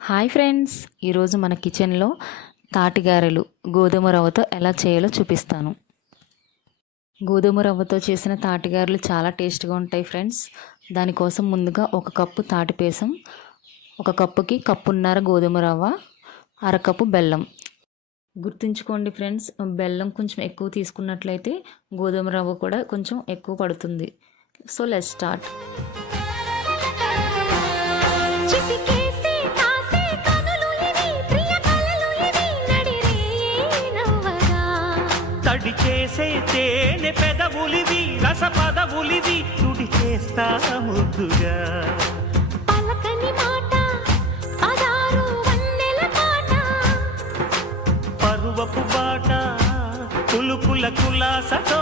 Hi friends, ఈరోజు మన కిచెన్లో తాటిగారెలు గోధుమ రవ్వతో ఎలా చేయాలో చూపిస్తాను. గోధుమ రవ్వతో చేసిన తాటిగారెలు చాలా టేస్ట్గా ఉంటాయి ఫ్రెండ్స్. దానికోసం ముందుగా ఒక కప్పు తాటిపేసం, ఒక కప్పుకి కప్పున్నర గోధుమ రవ్వ, అరకప్పు బెల్లం. గుర్తుంచుకోండి ఫ్రెండ్స్, బెల్లం కొంచెం ఎక్కువ తీసుకున్నట్లయితే గోధుమ రవ్వ కూడా కొంచెం ఎక్కువ పడుతుంది. So let's start. తడి చేసే తేనె పెదవులివి, రస పదవులివి, తుడి చేస్తా ముద్దుగా. పలకని మాట అదారు వన్నెల పాట, పరువపు బాట కులుకుల కులాసతో